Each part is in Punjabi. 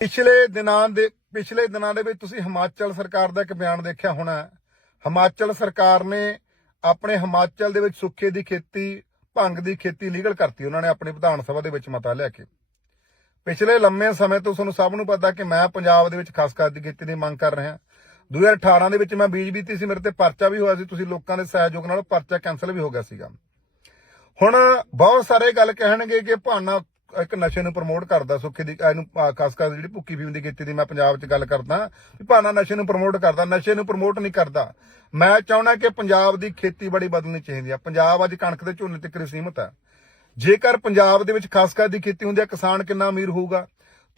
ਪਿਛਲੇ ਦਿਨਾਂ ਦੇ, ਪਿਛਲੇ ਦਿਨਾਂ ਦੇ ਵਿੱਚ ਤੁਸੀਂ ਹਿਮਾਚਲ ਸਰਕਾਰ ਦਾ ਇੱਕ ਬਿਆਨ ਦੇਖਿਆ ਹੋਣਾ ਹਿਮਾਚਲ ਸਰਕਾਰ ਨੇ ਆਪਣੇ ਹਿਮਾਚਲ ਦੇ ਵਿੱਚ ਸੁੱਕੇ ਦੀ ਖੇਤੀ, ਭੰਗ ਦੀ ਖੇਤੀ ਲੀਗਲ ਕਰਤੀ। ਉਹਨਾਂ ਨੇ ਆਪਣੀ ਵਿਧਾਨ ਸਭਾ ਦੇ ਵਿੱਚ ਮਤਾ ਲਿਆ ਕੇ। ਪਿਛਲੇ ਲੰਮੇ ਸਮੇਂ ਤੋਂ ਤੁਹਾਨੂੰ ਸਭ ਨੂੰ ਪਤਾ ਕਿ ਮੈਂ ਪੰਜਾਬ ਦੇ ਵਿੱਚ ਖਾਸ ਕਰ ਦੀ ਖੇਤੀ ਦੀ ਮੰਗ ਕਰ ਰਿਹਾ। 2018 ਦੇ ਵਿੱਚ ਮੈਂ ਬੀਜ ਬੀਤੀ ਸੀ, ਮੇਰੇ ਤੇ ਪਰਚਾ ਵੀ ਹੋਇਆ ਸੀ। ਤੁਸੀਂ ਲੋਕਾਂ ਦੇ ਸਹਿਯੋਗ ਨਾਲ ਪਰਚਾ ਕੈਨਸਲ ਵੀ ਹੋ ਗਿਆ ਸੀਗਾ। ਹੁਣ ਬਹੁਤ ਸਾਰੇ ਗੱਲ ਕਹਿਣਗੇ ਕਿ ਭਾਨਾ ਇੱਕ ਨਸ਼ੇ ਨੂੰ ਪ੍ਰਮੋਟ ਕਰਦਾ ਸੁੱਖੇ ਦੀ, ਇਹਨੂੰ ਖਾਸ ਕਰ ਜਿਹੜੀ ਭੁੱਕੀ ਫੀਮ ਦੀ ਕੀਤੀ ਦੀ ਮੈਂ ਪੰਜਾਬ 'ਚ ਗੱਲ ਕਰਦਾ, ਵੀ ਭਾਨਾ ਨਸ਼ੇ ਨੂੰ ਪ੍ਰਮੋਟ ਕਰਦਾ, ਨਸ਼ੇ ਨੂੰ ਪ੍ਰਮੋਟ ਨਹੀਂ ਕਰਦਾ। ਮੈਂ ਚਾਹੁੰਦਾ ਕਿ ਪੰਜਾਬ ਦੀ ਖੇਤੀਬਾੜੀ ਬਦਲਣੀ ਚਾਹੀਦੀ ਆ। ਪੰਜਾਬ ਅੱਜ ਕਣਕ ਦੇ ਝੋਨੇ ਤੱਕ ਹੀ ਸੀਮਤ ਹੈ ਜੇਕਰ ਪੰਜਾਬ ਦੇ ਵਿੱਚ ਖਾਸ ਕਰ ਦੀ ਖੇਤੀ ਹੁੰਦੀ ਹੈ ਕਿਸਾਨ ਕਿੰਨਾ ਅਮੀਰ ਹੋਊਗਾ?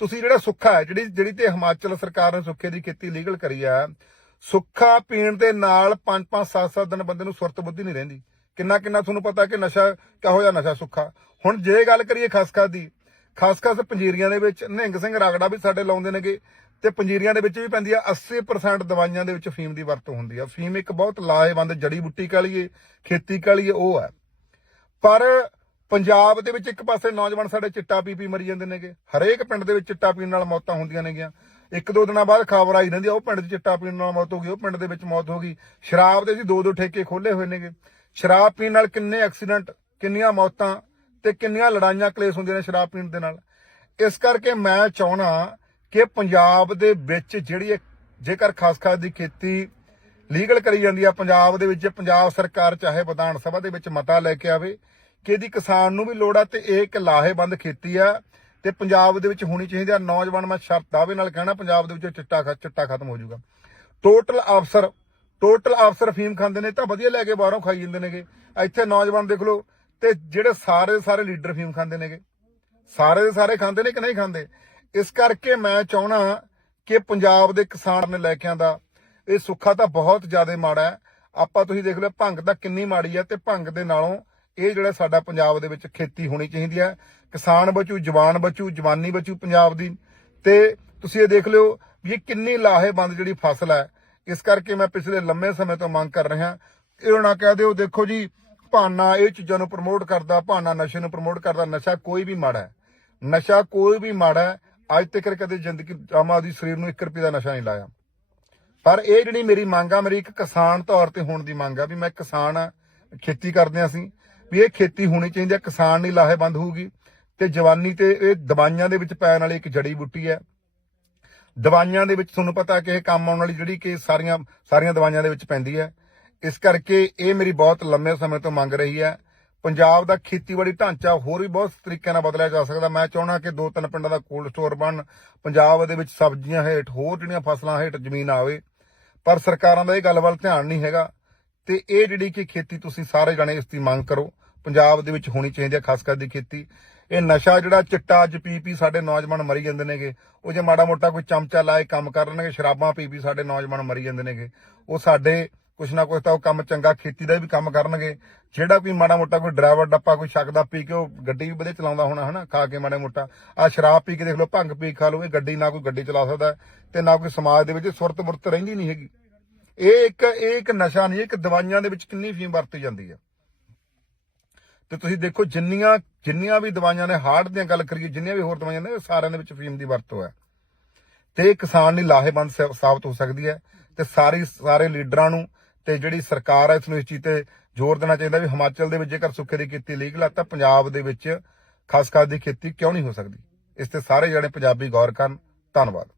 ਤੁਸੀਂ ਜਿਹੜਾ ਸੁੱਖਾ ਹੈ, ਜਿਹੜੀ ਜਿਹੜੀ ਤੇ ਹਿਮਾਚਲ ਸਰਕਾਰ ਨੇ ਸੁੱਖੇ ਦੀ ਖੇਤੀ ਲੀਗਲ ਕਰੀ ਆ, ਸੁੱਖਾ ਪੀਣ ਦੇ ਨਾਲ 5-5 7-7 ਦਿਨ ਬੰਦੇ ਨੂੰ ਸੁਰਤ ਬੁੱਧੀ ਨਹੀਂ ਰਹਿੰਦੀ। ਕਿੰਨਾ ਕਿੰਨਾ ਤੁਹਾਨੂੰ ਪਤਾ ਕਿ ਨਸ਼ਾ ਕਿਹੋ ਜਿਹਾ ਨਸ਼ਾ ਸੁੱਖਾ। ਹੁਣ ਜੇ ਗੱਲ ਕਰੀਏ ਖਸਖਸ ਦੀ ਖਸਖਸ ਪੰਜੀਰੀਆਂ ਦੇ ਵਿੱਚ ਨਿਹੰਗ ਸਿੰਘ ਰਾਗੜਾ ਵੀ ਸਾਡੇ ਲਾਉਂਦੇ ਨੇਗੇ ਤੇ ਪੰਜੀਰੀਆਂ ਦੇ ਵਿੱਚ ਵੀ ਪੈਂਦੀ ਆ 80% ਦਵਾਈਆਂ ਦੇ ਵਿੱਚ ਫੀਮ ਦੀ ਵਰਤੋਂ ਹੁੰਦੀ ਆ। ਫੀਮ ਇੱਕ ਬਹੁਤ ਲਾਹੇਵੰਦ ਜੜੀ ਬੁੱਟੀ ਕਹ ਲਈਏ, ਖੇਤੀ ਕਹ ਲਈਏ, ਉਹ ਹੈ। ਪਰ ਪੰਜਾਬ ਦੇ ਵਿੱਚ ਇੱਕ ਪਾਸੇ ਨੌਜਵਾਨ ਸਾਡੇ ਚਿੱਟਾ ਪੀ ਪੀ ਮਰੀ ਜਾਂਦੇ ਨੇਗੇ। ਹਰੇਕ ਪਿੰਡ ਦੇ ਵਿੱਚ ਚਿੱਟਾ ਪੀਣ ਨਾਲ ਮੌਤਾਂ ਹੁੰਦੀਆਂ ਨੇਗੀਆਂ। ਇੱਕ ਦੋ ਦਿਨਾਂ ਬਾਅਦ ਖਬਰ ਆਈ ਰਹਿੰਦੀ ਆ, ਉਹ ਪਿੰਡ 'ਚ ਚਿੱਟਾ ਪੀਣ ਨਾਲ ਮੌਤ ਹੋ ਗਈ, ਉਹ ਪਿੰਡ ਦੇ ਵਿੱਚ ਮੌਤ ਹੋ ਗਈ। ਸ਼ਰਾਬ ਦੇ ਸੀ ਦੋ ਦੋ ਠੇਕੇ ਖੋਲੇ ਹੋਏ ਨੇਗੇ। ਸ਼ਰਾਬ ਪੀਣ ਨਾਲ ਕਿੰਨੇ ਐਕਸੀਡੈਂਟ, ਕਿੰਨੀਆਂ ਮੌਤਾਂ ਤੇ ਕਿੰਨੀਆਂ ਲੜਾਈਆਂ ਕਲੇਸ਼ ਹੁੰਦੀਆਂ ਨੇ ਸ਼ਰਾਬ ਪੀਣ ਦੇ ਨਾਲ। ਇਸ ਕਰਕੇ ਮੈਂ ਚਾਹਣਾ ਕਿ ਪੰਜਾਬ ਦੇ ਵਿੱਚ ਜਿਹੜੀ ਜੇਕਰ ਖਾਸ ਖਾਸ ਦੀ ਖੇਤੀ ਲੀਗਲ ਕਰੀ ਜਾਂਦੀ ਆ, ਪੰਜਾਬ ਦੇ ਵਿੱਚ, ਪੰਜਾਬ ਸਰਕਾਰ ਚਾਹੇ ਵਿਧਾਨ ਸਭਾ ਦੇ ਵਿੱਚ ਮਤਾ ਲੈ ਕੇ ਆਵੇ ਕਿ ਇਹਦੀ ਕਿਸਾਨ ਨੂੰ ਵੀ ਲੋੜ ਆ ਤੇ ਇਹ ਇੱਕ ਲਾਹੇਬੰਦ ਖੇਤੀ ਆ ਤੇ ਪੰਜਾਬ ਦੇ ਵਿੱਚ ਹੋਣੀ ਚਾਹੀਦੀ ਆ। ਨੌਜਵਾਨ ਮੈਂ ਸ਼ਰਤ ਦਾਅਵੇ ਨਾਲ ਕਹਿਣਾ, ਪੰਜਾਬ ਦੇ ਵਿੱਚ ਚਿੱਟਾ ਖ- ਚਿੱਟਾ ਖਤਮ ਹੋ ਜਾਊਗਾ। ਟੋਟਲ ਅਫਸਰ ਟੋਟਲ ਅਫਸਰ ਫੀਮ ਖਾਂਦੇ ਨੇ ਤਾਂ ਵਧੀਆ ਲੈ ਕੇ ਬਾਹਰੋਂ ਖਾਈ ਜਾਂਦੇ ਨੇਗੇ। ਇੱਥੇ ਨੌਜਵਾਨ ਦੇਖ ਲਓ, ਤੇ ਜਿਹੜੇ ਸਾਰੇ ਦੇ ਸਾਰੇ ਲੀਡਰ ਫੀਮ ਖਾਂਦੇ ਨੇਗੇ। ਸਾਰੇ ਦੇ ਸਾਰੇ ਖਾਂਦੇ ਨੇ ਕਿ ਨਹੀਂ ਖਾਂਦੇ? ਇਸ ਕਰਕੇ ਮੈਂ ਚਾਹਣਾ ਕਿ ਪੰਜਾਬ ਦੇ ਕਿਸਾਨ ਨੇ ਲੈ ਕੇ ਆਂਦਾ। ਇਹ ਸੁੱਖਾ ਤਾਂ ਬਹੁਤ ਜ਼ਿਆਦਾ ਮਾੜਾ ਹੈ। ਆਪਾਂ ਤੁਸੀਂ ਦੇਖ ਲਓ ਭੰਗ ਤਾਂ ਕਿੰਨੀ ਮਾੜੀ ਹੈ ਤੇ ਭੰਗ ਦੇ ਨਾਲੋਂ ਇਹ ਜਿਹੜਾ ਸਾਡਾ ਪੰਜਾਬ ਦੇ ਵਿੱਚ ਖੇਤੀ ਹੋਣੀ ਚਾਹੀਦੀ ਹੈ। ਕਿਸਾਨ ਬਚੂ, ਜਵਾਨ ਬਚੂ, ਜਵਾਨੀ ਬਚੂ ਪੰਜਾਬ ਦੀ। ਤੇ ਤੁਸੀਂ ਇਹ ਦੇਖ ਲਿਓ ਵੀ ਇਹ ਕਿੰਨੀ ਲਾਹੇਬੰਦ ਜਿਹੜੀ ਫਸਲ ਹੈ। ਇਸ ਕਰਕੇ ਮੈਂ ਪਿਛਲੇ ਲੰਮੇ ਸਮੇਂ ਤੋਂ ਮੰਗ ਕਰ ਰਿਹਾ। ਇਹ ਨਾ ਕਹਿ ਦਿਓ, ਦੇਖੋ ਜੀ, ਭਾਨਾ ਇਹ ਚੀਜ਼ਾਂ ਨੂੰ ਪ੍ਰਮੋਟ ਕਰਦਾ, ਭਾਨਾ ਨਸ਼ੇ ਨੂੰ ਪ੍ਰਮੋਟ ਕਰਦਾ, ਨਸ਼ਾ ਕੋਈ ਵੀ ਮਾੜਾ ਹੈ। ਨਸ਼ਾ ਕੋਈ ਵੀ ਮਾੜਾ ਹੈ, ਅੱਜ ਤੱਕ ਕਦੇ ਜ਼ਿੰਦਗੀ ਆਮ ਆਦਮੀ ਸਰੀਰ ਨੂੰ 1 ਰੁਪਏ ਦਾ ਨਸ਼ਾ ਨਹੀਂ ਲਾਇਆ। ਪਰ ਇਹ ਜਿਹੜੀ ਮੇਰੀ ਮੰਗ ਆ, ਮੇਰੀ ਇੱਕ ਕਿਸਾਨ ਤੌਰ ਤੇ ਹੋਣ ਦੀ ਮੰਗ ਆ ਵੀ ਮੈਂ ਕਿਸਾਨ ਆ, ਖੇਤੀ ਕਰਦੇ ਆ ਅਸੀਂ, ਵੀ ਇਹ ਖੇਤੀ ਹੋਣੀ ਚਾਹੀਦੀ ਆ, ਕਿਸਾਨ ਨਹੀਂ ਲਾਹੇਬੰਦ ਹੋਊਗੀ। ਤੇ ਜਵਾਨੀ ਤੇ ਇਹ ਦਵਾਈਆਂ ਦੇ ਵਿੱਚ ਪੈਣ ਵਾਲੀ ਇੱਕ ਜੜੀ ਬੂਟੀ ਹੈ। ਦਵਾਈਆਂ ਦੇ ਵਿੱਚ ਤੁਹਾਨੂੰ ਪਤਾ ਕਿ ਇਹ ਕੰਮ ਆਉਣ ਵਾਲੀ ਜਿਹੜੀ ਕਿ ਸਾਰੀਆਂ ਸਾਰੀਆਂ ਦਵਾਈਆਂ ਦੇ ਵਿੱਚ ਪੈਂਦੀ ਹੈ। ਇਸ ਕਰਕੇ ਇਹ ਮੇਰੀ ਬਹੁਤ ਲੰਮੇ ਸਮੇਂ ਤੋਂ ਮੰਗ ਰਹੀ ਹੈ। ਪੰਜਾਬ ਦਾ ਖੇਤੀਬਾੜੀ ਢਾਂਚਾ ਹੋਰ ਵੀ ਬਹੁਤ ਤਰੀਕਿਆਂ ਨਾਲ ਬਦਲਿਆ ਜਾ ਸਕਦਾ। ਮੈਂ ਚਾਹਣਾ ਕਿ ਦੋ ਤਿੰਨ ਪਿੰਡਾਂ ਦਾ ਕੋਲਡ ਸਟੋਰ ਬਣ, ਪੰਜਾਬ ਦੇ ਵਿੱਚ ਸਬਜ਼ੀਆਂ ਹੇਠ ਹੋਰ ਜਿਹੜੀਆਂ ਫਸਲਾਂ ਹੇਠ ਜ਼ਮੀਨ ਆਵੇ। ਪਰ ਸਰਕਾਰਾਂ ਦਾ ਇਹ ਗੱਲ ਵੱਲ ਧਿਆਨ ਨਹੀਂ ਹੈਗਾ। ਤੇ ਇਹ ਜਿਹੜੀ ਕਿ ਖੇਤੀ ਤੁਸੀਂ ਸਾਰੇ ਜਾਣੇ ਇਸ ਦੀ ਮੰਗ ਕਰੋ। ਪੰਜਾਬ ਦੇ ਵਿੱਚ ਹੋਣੀ ਚਾਹੀਦੀ ਹੈ ਖਾਸ ਕਰ ਖੇਤੀ। ਇਹ ਨਸ਼ਾ ਜਿਹੜਾ ਚਿੱਟਾ ਅੱਜ ਪੀ ਪੀ ਸਾਡੇ ਨੌਜਵਾਨ ਮਰੀ ਜਾਂਦੇ ਨੇਗੇ। ਉਹ ਜੇ ਮਾੜਾ ਮੋਟਾ ਕੋਈ ਚਮਚਾ ਲਾਏ, ਕੰਮ ਕਰਨਗੇ ਸ਼ਰਾਬਾਂ ਪੀ ਪੀ ਸਾਡੇ ਨੌਜਵਾਨ ਮਰੀ ਜਾਂਦੇ ਨੇਗੇ। ਉਹ ਸਾਡੇ ਕੁਛ ਨਾ ਕੁਛ ਤਾਂ ਉਹ ਕੰਮ ਚੰਗਾ ਖੇਤੀ ਦਾ ਵੀ ਕੰਮ ਕਰਨਗੇ। ਜਿਹੜਾ ਕੋਈ ਮਾੜਾ ਮੋਟਾ ਕੋਈ ਡਰਾਈਵਰ ਡੱਪਾ ਕੋਈ ਸ਼ੱਕਦਾ ਪੀ ਕੇ ਉਹ ਗੱਡੀ ਵੀ ਵਧੀਆ ਚਲਾਉਂਦਾ ਹੋਣਾ, ਹਨਾ, ਖਾ ਕੇ ਮਾੜਾ ਮੋਟਾ। ਆ ਸ਼ਰਾਬ ਪੀ ਕੇ ਦੇਖ ਲਓ, ਭੰਗ ਪੀ ਕੇ ਖਾ ਲਓ, ਇਹ ਗੱਡੀ ਨਾ ਕੋਈ ਗੱਡੀ ਚਲਾ ਸਕਦਾ ਤੇ ਨਾ ਕੋਈ ਸਮਾਜ ਦੇ ਵਿੱਚ ਸੁਰਤ ਮੁਰਤ ਰਹਿੰਦੀ ਨਹੀਂ ਹੈਗੀ। ਇਹ ਇੱਕ ਇਹ ਇੱਕ ਨਸ਼ਾ ਨਹੀਂ, ਇੱਕ ਦਵਾਈਆਂ ਦੇ ਵਿੱਚ ਕਿੰਨੀ ਫੀਮ ਵਰਤੀ ਜਾਂਦੀ ਹੈ ਤੇ ਤੁਸੀਂ ਦੇਖੋ ਜਿੰਨੀਆਂ ਜਿੰਨੀਆਂ ਵੀ ਦਵਾਈਆਂ ਨੇ, ਹਾਰਟ ਦੀਆਂ ਗੱਲ ਕਰੀਏ, ਜਿੰਨੀਆਂ ਵੀ ਹੋਰ ਦਵਾਈਆਂ ਨੇ ਸਾਰਿਆਂ ਦੇ ਵਿੱਚ ਫੀਮ ਦੀ ਵਰਤੋਂ ਹੈ। ਤੇ ਇਹ ਕਿਸਾਨ ਲਈ ਲਾਹੇਵੰਦ ਸਾ- ਸਾਬਤ ਹੋ ਸਕਦੀ ਹੈ ਤੇ ਸਾਰੀ, ਸਾਰੇ ਲੀਡਰਾਂ ਨੂੰ ਤੇ ਜਿਹੜੀ ਸਰਕਾਰ ਹੈ ਇਸ ਨੂੰ ਇਸ ਚੀਜ਼ ਤੇ ਜ਼ੋਰ ਦੇਣਾ ਚਾਹੀਦਾ ਵੀ ਹਿਮਾਚਲ ਦੇ ਵਿੱਚ ਜੇਕਰ ਸੁੱਕੇ ਦੀ ਖੇਤੀ ਲੀਗਲ ਹੈ ਤਾਂ ਪੰਜਾਬ ਦੇ ਵਿੱਚ ਖਾਸ ਖਾਸ ਦੀ ਖੇਤੀ ਕਿਉਂ ਨਹੀਂ ਹੋ ਸਕਦੀ? ਇਸ ਤੇ ਸਾਰੇ ਜਣੇ ਪੰਜਾਬੀ ਗੌਰ ਕਰਨ। ਧੰਨਵਾਦ।